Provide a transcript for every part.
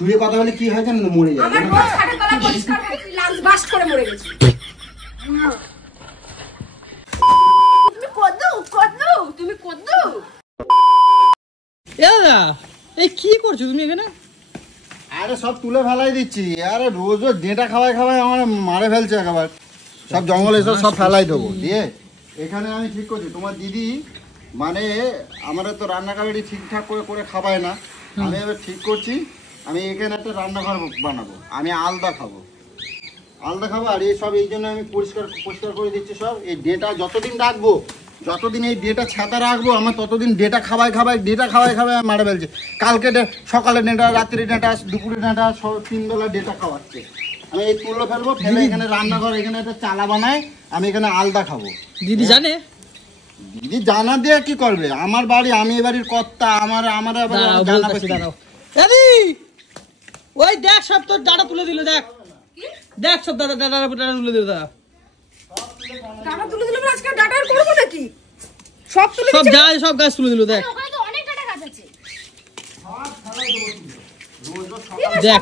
শুয়ে কথা বলে কি হয় জানেন? মরে যায়। আমার বউ খাটের তলা পরিষ্কার করে লাঞ্চ বাস্ট করে মরে গেছে। তুমি কদ্দু দাদা এই কি করছো তুমি এখানে? আরে সব তুলে ফেলাই দিচ্ছি। আরে রোজ রোজ ডেটা খাওয়াই আমার মারে ফেলছে একেবারে। সব জঙ্গলে সব ফেলাই দেবো দিয়ে এখানে আমি ঠিক করছি। তোমার দিদি মানে আমাদের তো রান্নাঘরটি ঠিকঠাক করে খাওয়ায় না। আমি এবার ঠিক করছি আমি এখানে একটা রান্নাঘর বানাবো। আমি আলাদা খাবো আর এই সব এই জন্য আমি পরিষ্কার করে দিচ্ছি সব। এই ডেটা যতদিন রাখবো, যতদিন এই ডেটা ছাতা রাখবো, আমার ততদিন ডেটা খাওয়াই মারা ফেলছে। কালকে সকালে ডেটা, রাত্রি ডেটা, দুপুরে ডেটা, সব 3 বেলা ডেটা খাওয়াচ্ছে। আমি এই তুলে ফেলবো, ফেলে এখানে রান্নাঘর, এখানে একটা চালা বানাই, আমি এখানে আলাদা খাবো। দিদি জানে? দিদি জানা দিয়ে কি করবে? আমার বাড়ি, আমি এ বাড়ির কর্তা, আমার দাদি ওই দেখ সব তোর ডাটা তুলে দিল। দেখ সব ডাটা তুলে দিল। ডাটা তুলে দিলাম আজকে। ডাটা আর করব নাকি? সব তুলে সব গাছ তুলে দিল। দেখ ওখানে তো অনেক ডাটা গাছ আছে। দেখ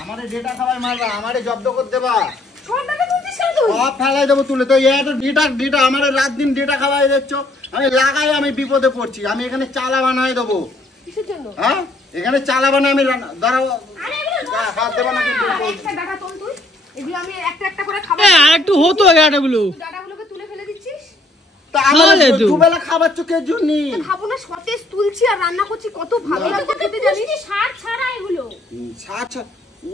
আমারে ডেটা খাওয়াই মারবা, আমারে জব্দ করতে দেবা। সব ডাটা তুলছিস কেন তুই? সব ফেলাই দেবো তুলে। তো এত ডেটা আমার রাত দিন ডেটা খাওয়াই দিচ্ছ। আমি লাগাই, আমি বিপদে পড়ছি। আমি এখানে চালা বানাই দেবো। কিসের জন্য? হ্যাঁ এখানে চালা বানাই আমি দাঁড়াও। আরে এগুলো হাত দেব না কিন্তু। একটা ডাটা তোল তুই। এগুলো আমি একটা করে খাবো। আর একটু হতো ডাটাগুলো। ডাটাগুলোকে তুলে ফেলে দিচ্ছিস? তা আমার দুবেলা খাবার চোখের জন্য খাবো না, সতেজ তুলছি আর রান্না করছি, কত ভালো লাগছে খেতে জানিস? সার ছাড়া এগুলো। সার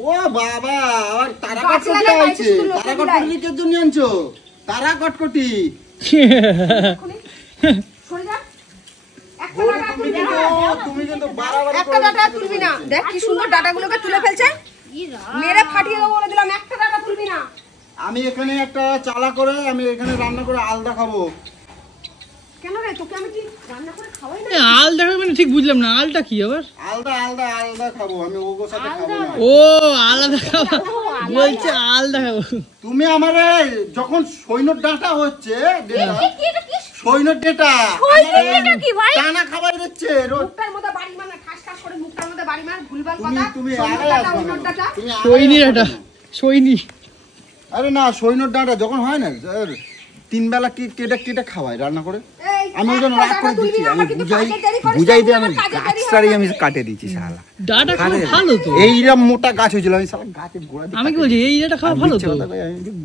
ও বাবা, আর তারা কটকটি আছে। তারা কটকটি কে জন্য আনছো? তারা কটকটি সরে যা। তুমি কিন্তু বাড়াবাড়ি একটা ডাটা তুলবি না। দেখ কি সুন্দর ডাটাগুলোকে তুলে ফেলছে। মেরে ফাটিয়ে দেবো বলে দিলাম, একটা ডাটা তুলবি না। আমি এখানে একটা চালা করে আমি এখানে রান্না করে আলাদা খাবো। কেন রে, তোকে আমি কি রান্না করে খাওয়াই না? আলদা মানে ঠিক বুঝলাম না, আলটা কি আবার? আলাদা খাবো আমি, ওর সাথে খাবো না। ও আলাদা খাবো বলছে, আলাদা খাবো। তুমি আমারে যখন সৈন্যর ডাটা হচ্ছে, সৈন্যর ডেটা টানা খাবার দিচ্ছে। মুখটার মধ্যে বাড়ি মার না, ঠাস ঠাস করে মুখটার মধ্যে বাড়ি মার, ভুলভাল কথা। তুমি সৈনি ডাটা, সৈনি। আরে না, সৈন্যর ডাটা যখন হয় না 3 বেলা কেটে খাওয়াই রান্না করে। আমি ওজন রাগ করে দিচ্ছি, আমি বুঝাই দিয়ে আমি গাছটারই আমি কাটে দিচ্ছি। শালা ডাটা খাওয়া ভালো তো। এইরকম মোটা গাছ হয়েছিল, আমি শালা গাছের গোড়া দিয়ে আমি কি বলছি এই ডাটা খাওয়া ভালো তো।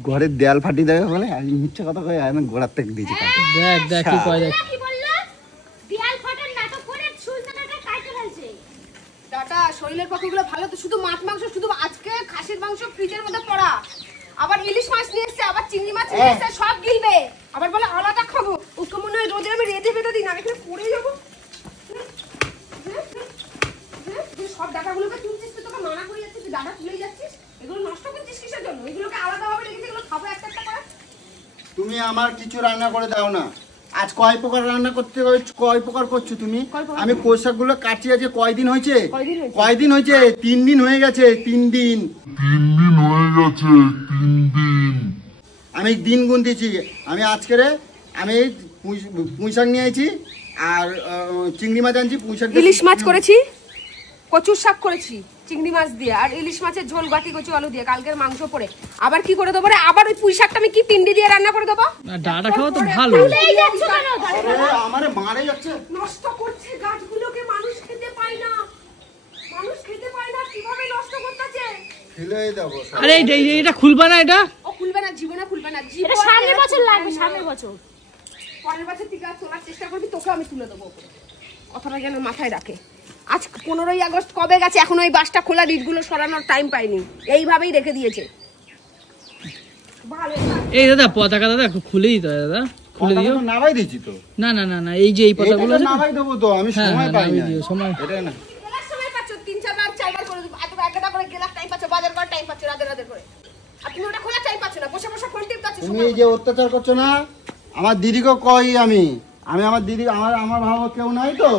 ঘরের দেয়াল ফাটি দেবে বলে আমি মিথ্যা কথা কই, আমি গোড়ার থেকে দিয়েছি। দেখ কি কয়। দেখ কি বললো, দেয়াল ফাটার নাটক করে সুলতানাটা কাটে ফেলছে। ডাটা শরীরের পক্ষেগুলো ভালো তো। শুধু মাছ মাংস, শুধু আজকে খাসির মাংস ফ্রিজের মধ্যে পড়া, আবার ইলিশ মাছ নিয়ে এসেছে, আবার চিংড়ি মাছ নিয়ে এসেছে, সব গিলবে। আবার বলে আলাদা খাবো। ওকে মনে হয় রোদে আমি রেঁধে বেঁধে দিই না, আমি এখানে পড়ে যাবো। সব ডাটাগুলোকে তুলছিস, তোকে মানা করে যাচ্ছিস, ডাটা তুলেই যাচ্ছিস। এগুলো নষ্ট করছিস কিসের জন্য? এগুলোকে আলাদাভাবে রেখে এগুলো খাবো একটা করে। তুমি আমার কিছু রান্না করে দাও না। আজ কয় প্রকার রান্না করতে, কয় প্রকার করছো তুমি? আমি পোশাক গুলো কাটছি আজকে কয়দিন হয়েছে? 3 দিন হয়ে গেছে। 3 দিন আমি দিন গুনতেছি। আমি আজকে আমি পুঁইশাক নিয়ে আইছি আর চিংড়ি মাছ আনছি। পুঁইশাক ইলিশ মাছ করেছি, কচুর শাক করেছি চিংড়ি মাছ দিয়ে, আর ইলিশ মাছের ঝোল বাটি কচু আলু দিয়ে, কালকের মাংস পড়ে। আবার কি করে দেবো রে? আবার ওই পুঁই শাকটা আমি কি পিন্ডি দিয়ে রান্না করে দেবো? ডাটা খাওয়া তো ভালো। আমারে মারে যাচ্ছে। নষ্ট করছে গাছগুলোকে, মানুষ খেতে পায় না। কিভাবে নষ্ট করতেছে? ফেলে দেবো। আরে এটা খুলবা না? এটা ও খুলবে না, জীবনে খুলবে না। এটা সামনের বছর লাগবে, সামনের বছর। পরের বছর থেকে তোলার চেষ্টা করবি, তোকে আমি তুলে দেবো। কথাটা যেন মাথায় রাখে। আজ 15ই আগস্ট কবে গেছে, এখন ওই বাসটা খোলা, ইটগুলো সরানোর টাইম পাইনি, এইভাবেই রেখে দিয়েছে। এই দাদা পতাকা দাদা খুলেই তো দাদা, খুলে দিও। নামাই দিয়েছি তো। না এই যে এই পতাকাগুলো নামাই দেবো তো, আমি সময় পাই না। সময় এটা না সময় পাচ্ছ 3-4 বার 4 বার করে এত একটা করে গেলাস টাইম পাচ্ছ, বাজার করার টাইম পাচ্ছ, রাতে করে। আর তুমি ওটা খোলা টাইম পাচ্ছ না, বসে ফোন টিপতে। তুমি যে অত্যাচার করছো না, আমার দিদিকে কই আমি আমার দিদি, আমার ভালো কেউ নাই তো।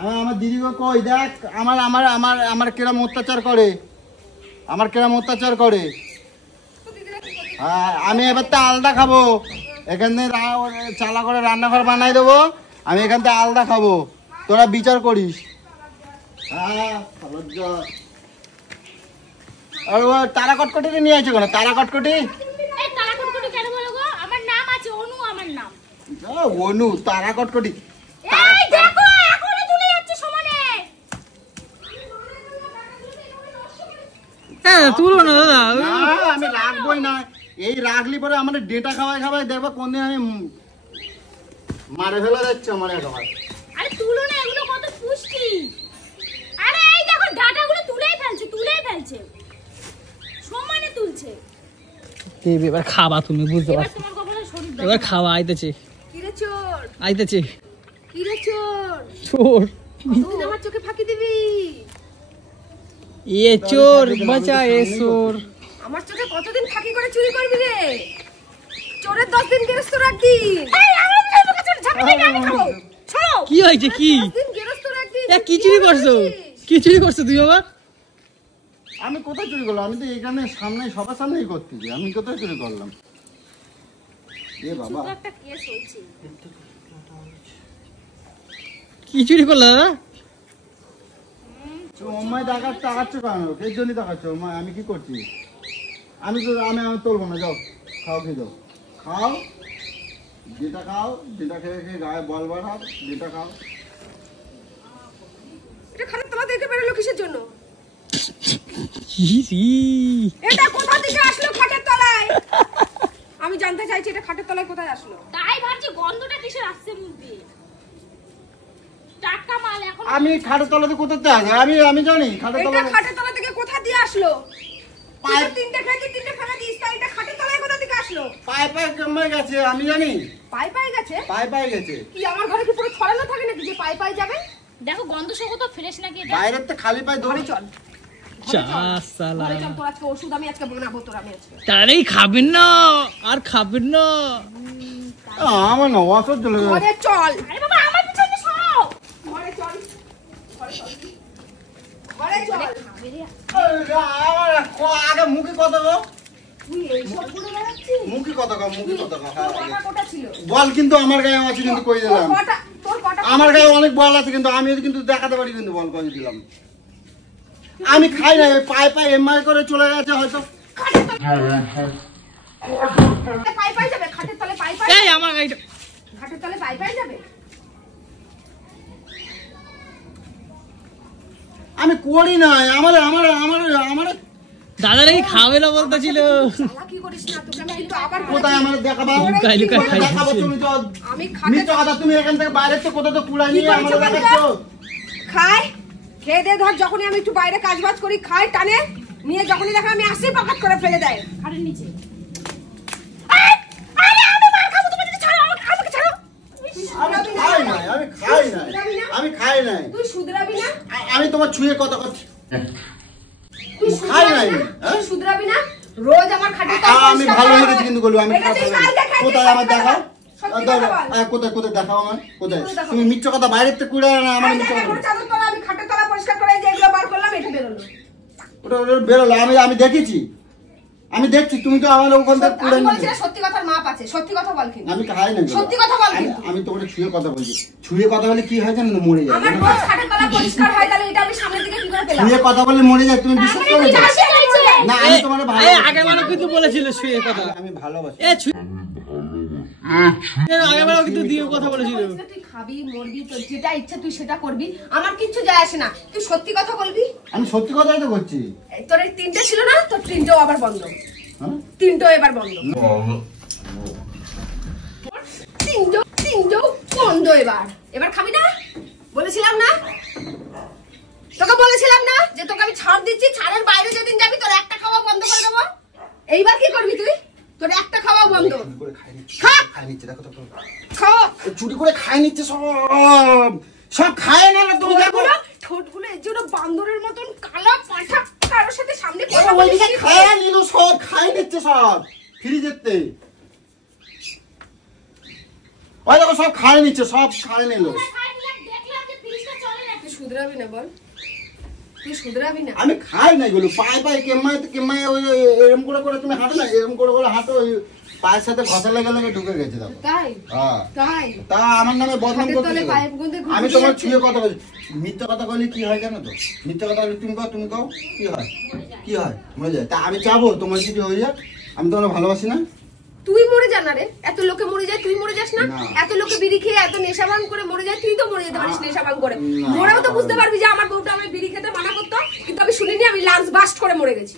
আমি আমার দিদিকে কই, দেখ আমার কিরম অত্যাচার করে, হ্যাঁ। আমি এবার তো আলাদা খাবো। এখান থেকে চালা করে রান্নাঘর বানাই দেবো, আমি এখান থেকে আলাদা খাবো। তোরা বিচার করিস। হ্যাঁ লজ্জা। আর ও তারা কটকটি নিয়ে আছে কেন? তারা কটকটি এই তারা কটকটি কেন বলো গো? আমার নাম আছে অনু, আমার নাম। অনু তারা কটকটি। এই দেখো এখনো তুলে যাচ্ছে সমানে। হ্যাঁ তুলো না দাদা। না আমি রাখবই না, এই রাখলি পরে আমাদের ডেটা খাওয়াই খাওয়াই দেখবো কোনদিন আমি মারে ফেলা যাচ্ছে আমার একেবারে। আরে তুলো না, এগুলো কত পুষ্টি। আরে এই দেখো ডাটাগুলো তুলেই ফেলছে সমানে তুলছে। এবার খাবা তুমি, বুঝতে এবার পারছো? তোমার কপালে শরীর এবার খাওয়া আইতেছে কিরে চোর, আইতেছে। কিরে চোর, চোর তুই আমার চোখে ফাঁকি দিবি? এ চোর বাঁচা এ চোর। আমার চোখে কতদিন ফাঁকি করে চুরি করবি রে? চোরের 10 দিন গেরস্ত রাখবি। এই আমার মুখে চোর ঝাঁপিয়ে দিয়ে আমি খাবো। ছাড়ো। কি হয়েছে কি? 10 দিন গেরস্ত রাখবি। এ কি চুরি করছো? কি চুরি করছো তুই আবার? আমি কোথায় চুরি করলাম? আমি তো এখানে সামনে সবার সামনেই করতেছি, আমি কোথায় চুরি করলাম? এ বাবা শুধু একটা কেস হয়েছে। কি চুরি করলা দাদা? অম্মায় তাকাচ্ছ কেন? এর জন্যই তাকাচ্ছ। অম্মায় আমি কি করছি? আমি তুলবো না, যাও খাও, খেয়ে যাও, খাও যেটা খাও, যেটা খেয়ে খেয়ে গায়ে বল বাড়াও, যেটা খাও। এটা খাটের তলা থেকে বেরোলো কিসের জন্য? কি রে? এটা কোথা থেকে আসলো খাটের তলায়? আমি জানতে চাইছি এটা খাটের তলায় কোথায় আসলো? তাই ভাবছি গন্ধটা কিসের আসছে মুখ দিয়ে। টাটকা মাল এখন। আমি খাটের তলাতে কোথাতে আছে? আমি জানি খাটের এটা তলাতে। খাটের তলা থেকে কোথা দিয়ে আসলো? পায়ে- তুই তো তিনটে খেয়ে তিনটে ফেলা দিস, তাই এটা খাটের তলায় কোথা থেকে আসলো? পায়ে পায়ে কেমন গেছে আমি জানি। পায়ে গেছে? পায়ে গেছে। কি আমার ঘরে কি পুরো ছড়ানো থাকে নাকি যে পায়ে যাবে? দেখো গন্ধ সহ তো ফ্রেশ নাকি এটা। বাইরের তো খালি পায়ে ঘরে ধরে চল, চা সালা। ঘরে চল, তোর আজকে ওষুধ আমি আজকে বানাবো তোর আমি আজকে। তারেই খাবেন না আর খাবেন না। আমার না অসহ্য লেগে ঘরে চল, আরে বাবা আমার পিছনে সরো। ঘরে চল, ঘরে চল। খাবে রে। আমার আগে মুখে কথা গো, তুই এইসব করে বেড়াচ্ছিস? মুখে কথা গো, মুখে কথা গো। তোর কটা কোটা ছিল? বল কিন্তু আমার গায়ে আছে, কিন্তু কই তোর দিলাম। কটা আমার গায়ে অনেক বল আছে, কিন্তু আমি কিন্তু দেখাতে পারি, কিন্তু বল কই দিলাম। আমি খাই না, ওই পায়ে পায়ে এমআই করে চলে গেছে হয়তো। খাটের তলায় পায়ে যাবে? খাটের তলায় পায়ে এই আমার গাড়িটা ঘাটের তলে পায়ে যাবে? আমি করি না, আমার দাদারা কি খাবে না বলতেছিল। চালাকি করিস না, তোকে আমি কিন্তু আবার কোথায় আমার দেখাবা? লুকাই লুকাই খাই দেখাবো তুমি তো। আমি খাটে মিথ্যা কথা, তুমি এখান থেকে বাইরে তো কোথাও তো কুড়াই নিয়ে কি আমার করেছো দেখাচ্ছ। খাই খেয়ে দে, ধর যখনই আমি একটু বাইরে কাজ বাজ করি খাই টানে নিয়ে, যখনই দেখা আমি আসি পাকাট করে ফেলে দেয়। খাটের নিচে। আরে আমি মার খাবো, তুমি যদি ছাড়ো আমাকে ছাড়ো। আমি খাই নাই। তুই শুধরাবি না? আমি তোমার ছুঁয়ে কথা করছি। তুই খাই নাই, তুই শুধরাবি না? রোজ আমার খাটের তলা আমি পরিষ্কার ভালো করা হয়ে গেছি, হয়। কিন্তু বলবো আমি এটা তুই কাল দেখাইছিস, কোথায় আমার সত্যি দেখাও। কথা বল। সত্যি কথা বল। কোথায় দেখাও আমার, কোথায়? কোথায় দেখাবো? তুমি মিথ্যা কথা বাইরের থেকে কুড়ে না আমার এই মিথ্যা দেখ, কথা। ওর চাদর তলা আমি খাটের তলা পরিষ্কার করে যে এগুলো বার করলাম, এটা বেরোলো। ওটা বেরোলো, আমি দেখেছি, আমি দেখছি। তুমি তো আমার ওখান থেকে কুড়ে আমি নিয়ে বলছি না, সত্যি কথার মাপ আছে, সত্যি কথা বল কিন্তু। আমি খাই না। সত্যি কথা বল কিন্তু। আমি তোমাকে ছুঁয়ে কথা বলছি। ছুঁয়ে কথা বলে কি হয় জানো? মরে যায়। আমার রোজ খাটের তলা পরিষ্কার হয়, তাহলে এটা আমি সামনের দিকে কি করে পেলাম? ছুঁয়ে কথা বলে মরে যায়, তুমি বিশ্বাস করো না? না আমি তোমার এই ভালো আগেবারও কিন্তু বলেছিল শুয়ে কথা। আমি ভালোবাসি। এ আগেবারও কিন্তু দিয়ে কথা বলেছিল। তুই খাবি মরবি, তোর যেটা ইচ্ছা তুই সেটা করবি, আমার কিচ্ছু যায় আসে না। তুই সত্যি কথা বলবি। আমি সত্যি কথাই তো করছি। এই তোর এই তিনটে ছিল না, তোর তিনটেও আবার বন্ধ। হ্যাঁ? তিনটেও এবার বন্ধ। তিনটেও বন্ধ এবার। এবার খাবি না? বলেছিলাম না, তোকে বলেছিলাম না যে তোকে আমি ছাড় দিচ্ছি, ছাড়ের বাইরে যেদিন যাবি তোর একটা খাওয়া বন্ধ করে দেবো। এইবার কি করবি তুই? তোর একটা খাওয়া বন্ধ। চুরি করে খাই নিচ্ছে, খা। খাই নিচ্ছে, দেখো তো। খাওয়া চুরি করে খাই নিচ্ছে সব খায় না তুমি দেখো। ঠোঁটগুলো এর জন্য বান্দরের মতন কালা পাঁঠা, কারোর সাথে সামনে কথা ওরা ওইদিকে বলিস খায় নিল, সব খাই নিচ্ছে, সব ফ্রিজেতে। ওই দেখো সব খাই নিচ্ছে, সব খাই নিল। দেখলাম যে ফ্রিজটা চলে না। তুই শুধরাবি না বল, তুই শুধরাবি না। আমি খাই না এগুলো। পায়ে পায়ে কেমায় ওই এরম করে তুমি হাঁটো না, এরম করে হাঁটো, পায়ের সাথে ঘষা লেগে লেগে ঢুকে গেছে দেখো। তাই হ্যাঁ তাই তা আমার নামে বদনাম হাতের করতে তলে পায়ের গন্ধে ঘুরে আমি তোমার যাচ্ছে। ছুঁয়ে কথা বলি, মিথ্যা কথা বলি কি হয় জানো তো? মিথ্যা কথা বলি তুমি কও কি হয়? কি হয়? মরে যায়। তা আমি চাবো তোমার কিছু হয়ে যাক? আমি তোমার ভালোবাসি না? তুই মরে যা না রে, এত লোকে মরে যায় তুই মরে যাস না? না। এত লোকে বিড়ি খেয়ে এত নেশা ভাঙ করে মরে যায়, তুই তো মরে যেতে পারিস নেশা ভাঙ করে। না। মরেও তো বুঝতে পারবি যে আমার বউটা আমি বিড়ি খেতে মানা করতো, কিন্তু আমি শুনিনি, আমি লাঞ্চ বাস্ট করে মরে গেছি।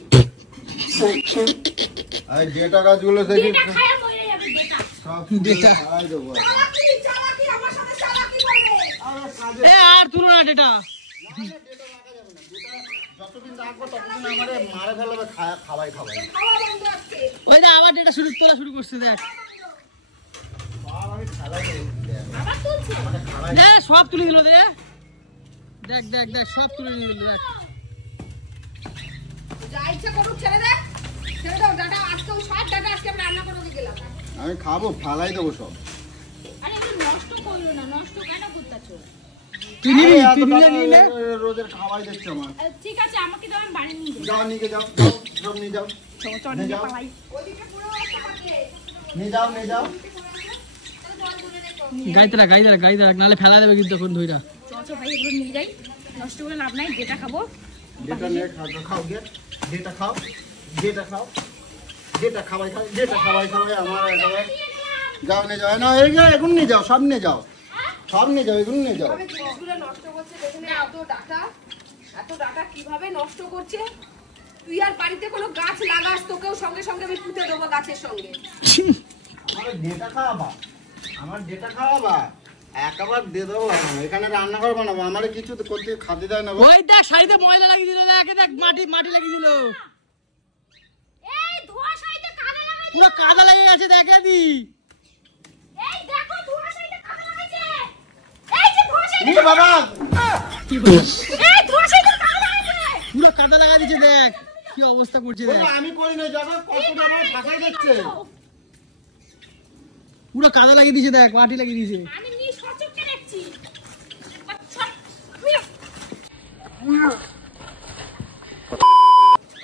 আর ডেটা গাছগুলো দেখি যেটা খায় মরে যাবে যেটা। সব ডেটা। খাই দেবো। চালাকি চালাকি আমার সাথে চালাকি করবে। আরে কাজে এ আর তুলো না ডেটা। না, ডেটা রাখা যাবে না। ডেটা যতদিন রাখবো ততদিন আমারে মারে ফেলবে খাওয়াই। খাওয়া বন্ধ আজকে। ওই দা আবার ডেটা তোলা শুরু করছে দেখ। সব আমি খালাই দেবো। আবার তুলছে। খালাই দে সব তুলে দিল দে। দেখ দেখ দেখ সব তুলে নিয়ে দিল দেখ। যা ইচ্ছা করুক ছেড়ে দে, ছেড়ে দাও। ডাটা আজকে ওই সব ডাটা আজকে আমি রান্না করে গেলাম। আমি খাবো, ফালাই দেবো সব। আরে এগুলো নষ্ট করিও না, নষ্ট কেন করতেছো? তুই নিবি আরে এত তুই নিলে টাকা নিলে। রোজের খাওয়াই দিচ্ছে আমার। ঠিক আছে, আমাকে দাও, আমি বানিয়ে নিয়ে যাবো। যাও নিয়ে যাও, সব নিয়ে যাও। নিয়ে যাও, ওইদিকে পুরো একটা পাঠিয়ে। নিয়ে যাও। তাহলে জল ধরে রেখো। গাইতে রাখ নাহলে ফেলা দেবে কিন্তু এখন ধইরা। চল ভাই, এগুলো নিয়ে যাই, নষ্ট করে লাভ নাই, যেটা খাবো। যেটা নিয়ে খাও গে, যেটা খাও। যেটা খাওয়াই আমার একেবারে। যাও নিয়ে যাও, না এই যে এখন নিয়ে যাও, সব নিয়ে যাও, এগুলো নিয়ে যাও। কিভাবে জিনিসগুলো নষ্ট করছে দেখে নে। এত ডাটা কিভাবে নষ্ট করছে। তুই আর বাড়িতে কোনো গাছ লাগাস, তোকেও সঙ্গে সঙ্গে আমি পুঁতে দেবো গাছের সঙ্গে। আমার যেটা খাওয়াবা একবার দিয়ে দেবো। এখানে রান্না করবো না, আমার কিছু তো করতে খাতে দেয় না। ওই দেখ শাড়িতে ময়লা লাগিয়ে দিল দেখ, দেখ মাটি লাগিয়ে দিল। এই ধোয়া শাড়িতে কাদা লাগাইছে। পুরো কাদা লেগে গেছে দেখে দি। এই দেখো ধোয়া শাড়িতে কাদা লাগাইছে। এই যে ধোয়া শাড়িতে, নিয়ে বাবা, এই ধোয়া শাড়িতে কাদা লাগাইছে। পুরো কাদা লাগা দিচ্ছে দেখ কি অবস্থা করছে দেখ। আমি করি না, যাবো কতটা আমার ফাঁকাই দিচ্ছে। পুরো কাদা লাগিয়ে দিয়েছে দেখ, মাটি লাগিয়ে দিয়েছে। আমি নিঃসচক্ষে দেখছি। আচ্ছা,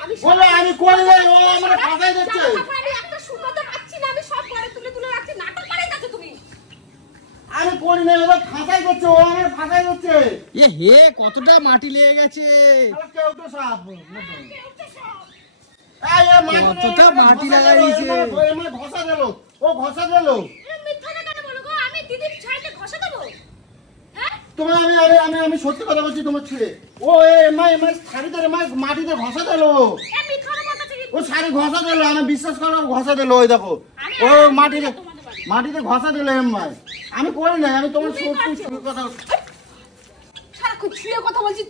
আমি বলো আমি করি না, ও আমার ফাঁকাই দিচ্ছে। আমি একটা শুকাতে পাচ্ছি না, আমি সব ঘরে তুলে রাখছি। নাটক বানাই যাচ্ছে তুমি। আমি করি না, এবার ফাঁকাই দিচ্ছে, ও আমার ফাঁকাই দিচ্ছে। এ হে কতটা মাটি লেগে গেছে। কেউ তো সাপ কতটা মাটি লাগাই দিয়েছে। ঘষা দিল, ও ঘষা দিল। এরকম মিথ্যা কথা কেন বলো গো? আমি দিদির শাড়িতে ঘষে দেবো? হ্যাঁ? তোমার আমি সত্যি কথা বলছি, তোমার ছেলে ও শাড়িতে মাটিতে ঘষা দিল। এ মিথ্যা কথা বলতেছে কি? ও শাড়ি ঘষা দিল, আমি বিশ্বাস করো ঘষা দিল। ওই দেখো ও মাটিতে ঘষা দিল। আমি করি না, আমি তোমার সত্যি কথা। সারাক্ষণ ছুঁয়ে কথা বলছি।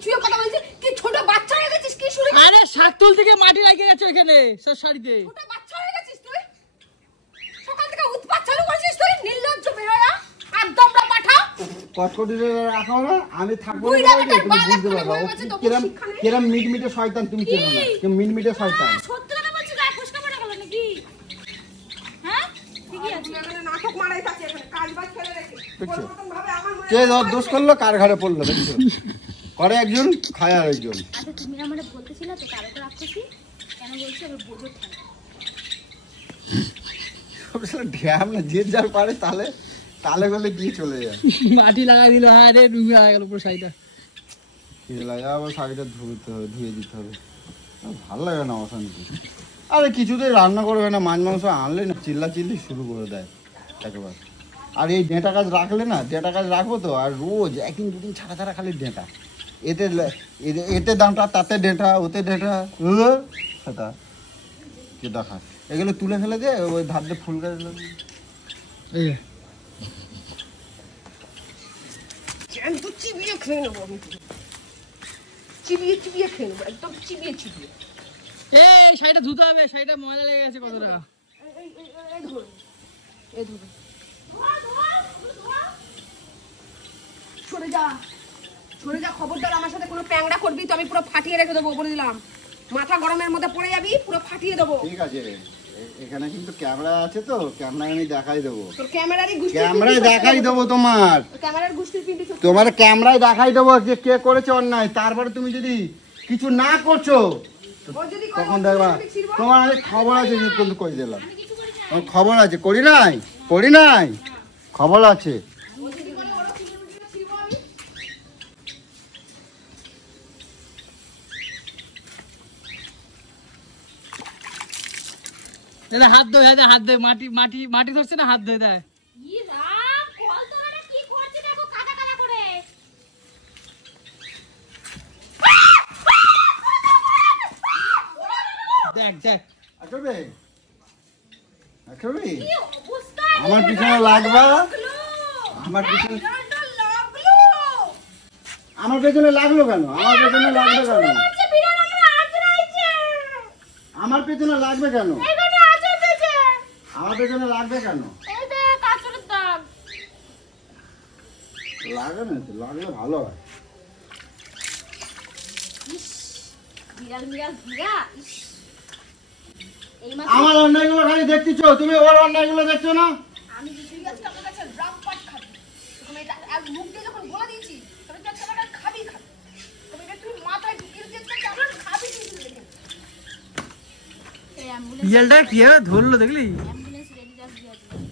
কি ছোট বাচ্চা হয়ে গেছিস? কি শুরু আরে শাকতুল থেকে মাটি লাগিয়ে গেছে ওখানে সব শাড়িতে। ছোট বাচ্চা হয়ে গেছিস তুই? সকাল থেকে উৎপাত চালু করেছিস তুই, নির্লজ্জ বেহায়া। একদম না পাঠা। কটকটি রাখো না, আমি থাকবো না, বুইড়া তুমি বেটার বাল বুঝতে এখনো পারবা হয়ে ও গেছে, তবু কিরম শিক্ষা নেই। কিরম মিটমিটে শয়তান তুমি চেনো না, কি মিটমিটে শয়তান। সত্যি কথা বলছি, গায়ে ফসকা পড়ে গেল নাকি? হ্যাঁ? ঠিকই আছে। তুমি এখানে নাটক মারাই থাকি, এখানে কাজ বাজ ফেলে রেখে। দেখছো? ওর মতন ভাবে আমার মনে কে দোষ করলো, কার ঘাড়ে পড়লো দেখছো? করে একজন, খায় আর একজন। আচ্ছা, তুমি আমার বলতেছিলে তো তার উপর রাখতেছি কেন বলছি? আমি বোঝো ঠান্ডা। ঢ্যাম না, যে যার পারে তালে গলে দিয়ে চলে যায়। মাটি লাগাই দিল, হ্যাঁ রে ডুবে গেল পুরো শাড়িটা। আবার শাড়িটা ধুয়ে দিতে হবে। ভালো লাগে না অশান্তি। আরে কিছুতেই রান্না করবে না, মাছ মাংস আনলে না চিল্লি শুরু করে দেয় একেবারে। আর এই ডেঁটা গাছ রাখবো তো, আর রোজ একদিন দুদিন ছাড়া খালি ডেঁটা। এতে দামটা, তাতে ডেঁটা, ওতে ডেঁটা, সেটা কি দেখা। এগুলো তুলে ফেলে দিয়ে ওই ধার দিয়ে ফুল গাছ এই যে, জ্যান্ত চিবিয়ে খেয়ে নেবো আমি। চিবিয়ে খেয়ে নেবো, একদম চিবিয়ে। এই শাড়িটা ধুতে হবে, শাড়িটা ময়লা লেগে গেছে কত টাকা। এই ধরুন। সরে যা, খবরদার আমার সাথে কোনো প্যাংরা করবি তো আমি পুরো ফাটিয়ে রেখে দেবো, বলে দিলাম। মাথা গরমের মধ্যে পড়ে যাবি, পুরো ফাটিয়ে দেবো। ঠিক আছে, এখানে কিন্তু ক্যামেরা আছে তো, ক্যামেরায় আমি দেখাই দেবো। তোর ক্যামেরারই ক্যামেরায় দেখাই দেবো তোমার। ক্যামেরার গুষ্টির পিন্ডি চোখ। তোমার ক্যামেরায় দেখাই দেবো যে কে করেছে অন্যায়। তারপরে তুমি যদি কিছু না করছো ও যদি করে, তখন ওর দেখবা আমি ছিড়বো। তোমার অনেক খবর আছে, কিন্তু করে দিলাম। আমি কিছু করিনি, আমার খবর আছে, করি নাই খবর আছে। দাদা হাত ধোয়, হাত ধোয়, মাটি মাটি মাটি ধরছে না, হাত ধোয় দেয়। ই রাম, কল তো আরে কি করছে দেখো, কাদা কাদা করে। দেখ দেখ আসবে আসবে কি অবস্থা রে, আমার পিছনে লাগবা, লাগলো। আমার পিছনে বিড়ালটা লাগলো। আমার পেছনে লাগলো কেন? আমার পেছনে লাগবে কেন? আচ্ছা, বিড়াল আমরা আজরাইছে। আমার পেছনে লাগবে কেন? এখানে আজরাইছে। আমার পেছনে লাগবে কেন? এই দেখ কাচুরের দাগ। লাগে না তো, লাগলে ভালো হয়। ইস, বিড়াল বিড়াল ভিড়া। ইস। এই মাত্র আমার অন্যায়গুলো খালি দেখতেছ, তুমি ওর অন্যায়গুলো দেখছো না? আমি তুই আজকে আমার কাছে রামপাট খাবি। তুমি এটা এক মুখ দিয়ে যখন বলে দিয়েছি, তবে তুই আজকে আমার খাবি। তবে এটা তুই মাথায় ঢুকিয়ে দিয়েছিস যে আমার খাবি তুই দেখে। এই অ্যাম্বুলেন্স বিড়ালটা কি ভাবে ধরলো দেখলি? অ্যাম্বুলেন্স রেডি যা দিয়া দিও।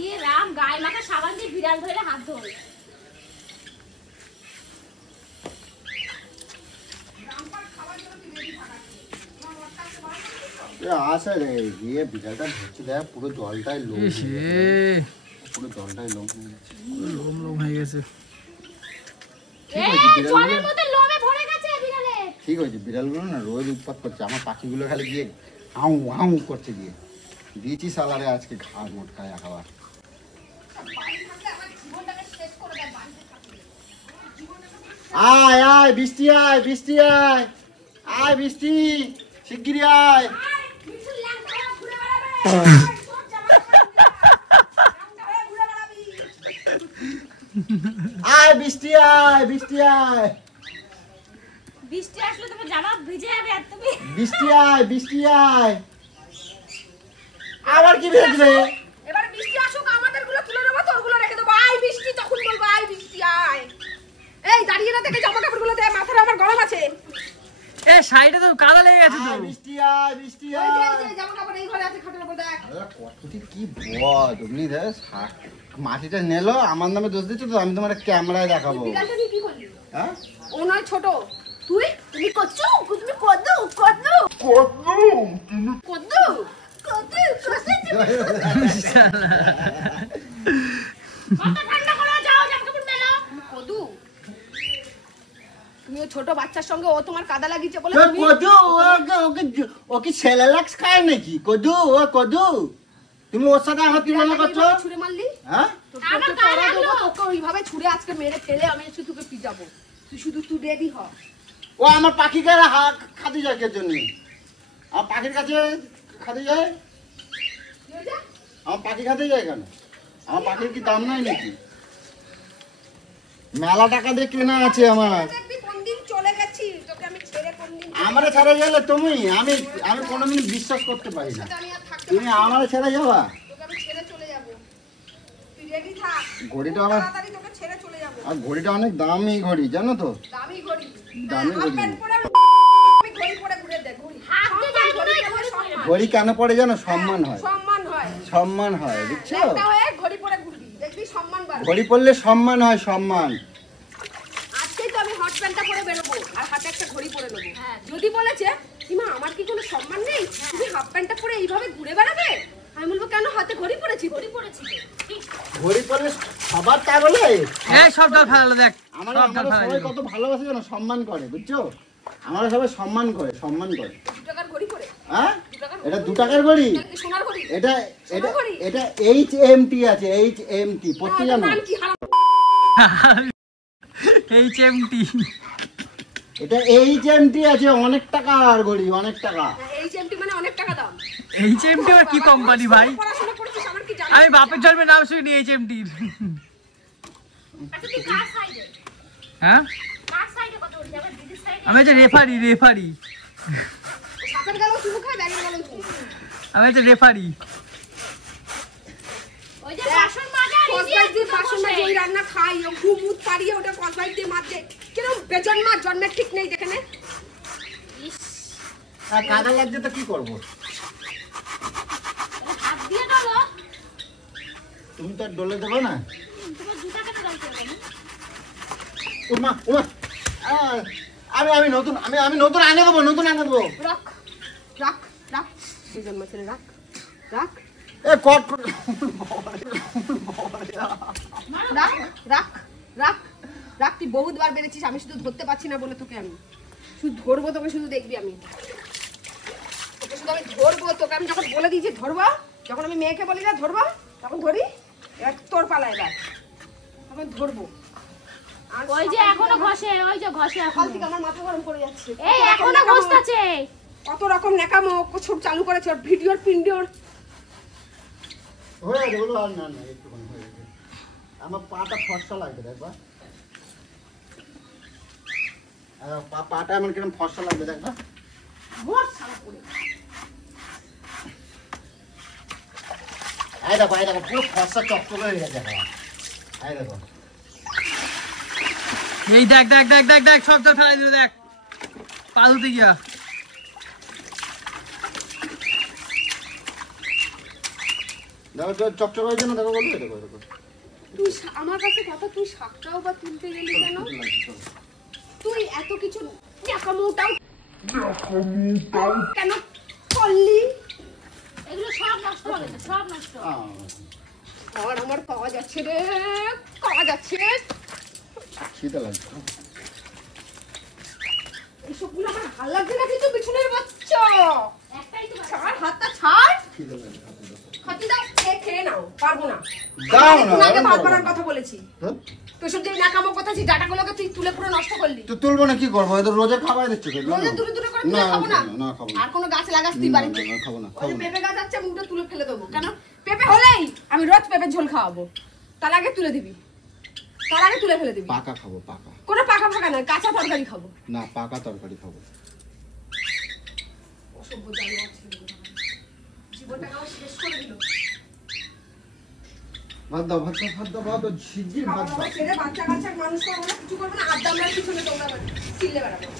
ই রাম, গায়ে মাখা সাবান দিয়ে বিড়াল ধরে হাত ধরে। আসে রে, গিয়ে বিড়ালটা ধরছে, দেখ পুরো জলটাই লোম, পুরো জলটাই লোম হয়ে গেছে। লোম লোম হয়ে গেছে। ঠিক এই আছে, বিড়ালগুলো জলের মধ্যে লোমে ভরে গেছে বিড়ালে। ঠিক হয়েছে, বিড়ালগুলো না রোজ উৎপাত করছে, আমার পাখিগুলো খালি গিয়ে হাউ হাউ করছে, গিয়ে দিয়েছি সালারে আজকে ঘাড় মোটকায় খাবার। বাড়ি থাকলে আমার জীবনটাকে শেষ করে দেয় বাড়িতে থাকলে। আয় আয় বৃষ্টি, আয় বৃষ্টি, আয় আয় বৃষ্টি, শিগগিরি আয়। মিঠুন ল্যাংটা হয়ে ঘুরে বেড়াবে। তোর জামা ল্যাংটা হয়ে ঘুরে বেড়াবি। আয় বৃষ্টি, আয় বৃষ্টি, আয় বৃষ্টি আসলে তোমার জামা ভিজে যাবে আর তুমি। বৃষ্টি, আয় বৃষ্টি, আয়। আবার কি ভেজবে? এবারে বৃষ্টি আসুক, আমাদেরগুলো তুলে নেবো, তোরগুলো রেখে দেবো। আয় বৃষ্টি, তখন বলবো আয় বৃষ্টি আয়। এই দাঁড়িয়ে না দেখে জামা কাপড়গুলো দে, মাথাটা আমার গরম আছে। এ সাইডে তো কাদা লেগে গেছে তো। আয় বৃষ্টি, আয় বৃষ্টি, এই যে, আয়। এই যে জামা কাপড় এই ঘরে আছে, খাটের উপর দেখ। আরে কতটি কি বদ, অমনি দেখ মাটিটা নেলো, আমার নামে দোষ দিচ্ছ তো, আমি তোমার ক্যামেরায় দেখাবো। বিড়ালটা নিয়ে কি করলি? হ্যাঁ ও নয় ছোট, তুমি করছো, তুমি কদ্দু কদ্দু কদ্দু কদ্দু মাথা ঠান্ডা করো, যাও জামা কাপড় মেলো। কদ্দু। তুমি ওই ছোট বাচ্চার সঙ্গে ও তোমার কাদা লাগিয়েছে বলে তো তুমি কদু, ও কি সেলালাক্স খায় নাকি? কদু, ও কদু, তুমি ওর সাথে আমার তুলনা করছো? এইভাবে ছুঁড়ে মারলি? হ্যাঁ আমার তোকে গায়ে পড়া দেবো, লাগলো। তোকে ওইভাবে ছুঁড়ে আজকে মেরে ফেলে আমি আজকে তোকে পিটাবো। তুই রেডি হ। ও আমার পাখিকে খাতে যায় কে জন্য? আমার পাখির কাছে খাতে যায়? কি হয়েছে? আমার পাখি খাতে যায় কেন? আমার পাখির কি দাম নাই নাকি? মেলা টাকা দিয়ে কেনা আছে আমার। দেখবি কোনদিন চলে গেছি, তোকে আমি ছেড়ে কোনদিন আমারে ছেড়ে গেলে তুমি, আমি কোনোদিন বিশ্বাস করতে পারি না। আমি আর থাকতে তুমি পারবো না। আমারে ছেড়ে যাবা? তোকে আমি ছেড়ে চলে যাবো। তুই রেডি থাক। ঘড়িটা আমার, তাড়াতাড়ি তোকে ছেড়ে চলে যাবো। আর ঘড়িটা অনেক দামি ঘড়ি, জানো তো? দামি ঘড়ি। দামি হাফ ঘড়ি। প্যান্ট পরে আমি ঘড়ি পরে ঘুরে দেখ ঘড়ি। হাত দিয়ে যাই ঘড়ি ঘড়ি পরে ঘড়ি সম্মান। ঘড়ি কেন পড়ে জানো? সম্মান হয়, সম্মান হয়। সম্মান হয়, বুঝছো? ল্যাংটা হয়ে ঘড়ি পরে ঘুরবি, দেখবি সম্মান বাড়বে। ঘড়ি পড়লে সম্মান হয়, সম্মান। আজকেই তো আমি হট প্যান্টটা পরে বেরোবো আর হাতে একটা ঘড়ি পরে নেবো। হ্যাঁ। যদি বলেছে ইমা আমার কি কোনো সম্মান নেই, তুমি হাফ প্যান্টটা পরে এইভাবে ঘুরে বেড়াবে, আমি বলবো কেন হাতে ঘড়ি পরেছি ঘড়ি পড়েছি তো। ঠিক। ঘড়ি পড়লে সবার তা বলে এই সব ডাল ফেলালো দেখ, আমরা সব ডাল সবাই ফেলালো। কত ভালোবাসে জানো, সম্মান করে, বুঝছো? আমরা সবাই সম্মান করে, সম্মান করে। 2 টাকার ঘড়ি পরে। হ্যাঁ এটা 2 টাকার ঘড়ি, এটা কি সোনার ঘড়ি? এটা এটা সোনার ঘড়ি? এটা HMT আছে, HMT পড়তে এটার জানো? নাম কি হারাম? HMT এটা HMT আছে, অনেক টাকার ঘড়ি, অনেক টাকা। এই চেমটি মানে অনেক টাকা দাম। HMT আর কি কোম্পানি ভাই? পড়াশোনা করেছিস আমার কি জানা? আমি বাপের জন্মে নাম শুনিনি HMT র। আচ্ছা তুই কার সাইডে? হ্যাঁ কার সাইডে কথা বলছিস? আমার দিদির সাইডে? আমি হচ্ছে রেফারি। সাপের গেল চুমু খায়, ব্যাগের গেল চুমু। আমি হচ্ছে রেফারি। ওই যে বাসন মাজা কসবাই দিয়ে বাসন মাঝে ওই রান্না খাই, ও ঘুমুত পাড়িয়ে ওটা কসবাই দিয়ে মাঝে কিরকম বেজন মাছ জন্মের ঠিক নেই, দেখে নে। ইস, আর কাদা লাগছে তো কি করবো? তুমি তো আর ডলে দেবে না। তোমার জুতা কেন গাইতে হবে না? উমা উমা আমি নতুন আমি নতুন আনে দেবো, নতুন আনে দেবো। রাখ রাখ রাখ সেই জন্ম ছেলে রাখ রাখ এ কট রাখ রাখ রাখ রাখ। তুই বহুতবার বেড়েছিস, আমি শুধু ধরতে পারছি না বলে তোকে আমি শুধু ধরবো, তোকে শুধু দেখবি আমি তোকে শুধু আমি ধরবো। তোকে আমি যখন বলে দিয়েছি ধরবো, যখন আমি মেয়েকে বলি না ধরবো তখন ধরি। এবার তোর পালা, এবার তখন ধরবো। আর ওই যে এখনো ঘষে, ওই যে ঘষে সকাল এখন। থেকে আমার মাথা গরম করে যাচ্ছে। এই এখনো ঘষতাছে। কত রকম নেকামো সব চালু করেছে, ওর ভিডিওর পিন্ডিওর। হয়ে গেছে বলো। আর না না একটুখানি হয়ে গেছে। আমার পাটা ফর্সা লাগবে দেখবা। পাটা এমন কিরকম ফর্সা লাগবে দেখবা। মোর শালা করে এই দেখো পুরো ফর্সা চকচকে হয়ে গেছে। এই দেখো এই দেখ দেখ দেখ দেখ দেখ সব তো ফেলাই দিল, দেখ পা ধুতে গিয়া। দেখো চকচক হয়েছে না, দেখো বলবে দেখো দেখো। তুই আমার কাছে কথা, তুই শাকটাও বা তুলতে গেলি কেন? তুই এত কিছু নেকামোটাও কেন করলি? এগুলো সব নষ্ট হবে, সব নষ্ট। আর আমার পাওয়া যাচ্ছে রে, পাওয়া যাচ্ছে। শীতে লাগছে। এইসবগুলো আমার ভালো লাগছে না কিন্তু পিছনের বাচ্চা। একটাই তো বাকি। ছাড় হাতটা, ছাড়। শীতে লাগছে। খাতি দাও, খেয়ে নাও। পারবো না। দাও না, একটু আগে আরাম বার করো। করার কথা বলেছি। হ্যাঁ? তুই সব যে নাকামো কথা, যে ডাটাগুলোকে তুই তুলে পুরো নষ্ট করলি। তো তুলবো না, কি করবো? এত রোজে খাওয়াই দিচ্ছে তো। রোজে দূরে দূরে করে না তুলে খাবো না। না খাবো না। আর কোনো গাছ লাগাস তুই বাড়িতে? না, খাবো না, ওই খাবো যে না। পেঁপে গাছ আছে, মুখটা তুলে ফেলে দেবো। কেন? পেঁপে হলেই আমি রোজ পেঁপের ঝোল খাওয়াবো। তার আগে তুলে দিবি, তার আগে তুলে ফেলে দিবি। পাকা খাবো, পাকা। কোনো পাকা ফাঁকা নয়, কাঁচা তরকারি খাবো। না, পাকা তরকারি খাবো। অসভ্য জানোয়ার ছেলেগুলো। জীবনটাকে আমার শেষ করে দিল। ভাত দাও, ভাত দাও, ভাত দাও, ভাত দাও, ঝিরঝির ভাত দাও। ছেলে বাচ্চা কাচ্চা মানুষ করবো না, কিছু করবো না, আড্ডা আমরা পিছনে তোমরা চিল্লে বেড়াবো।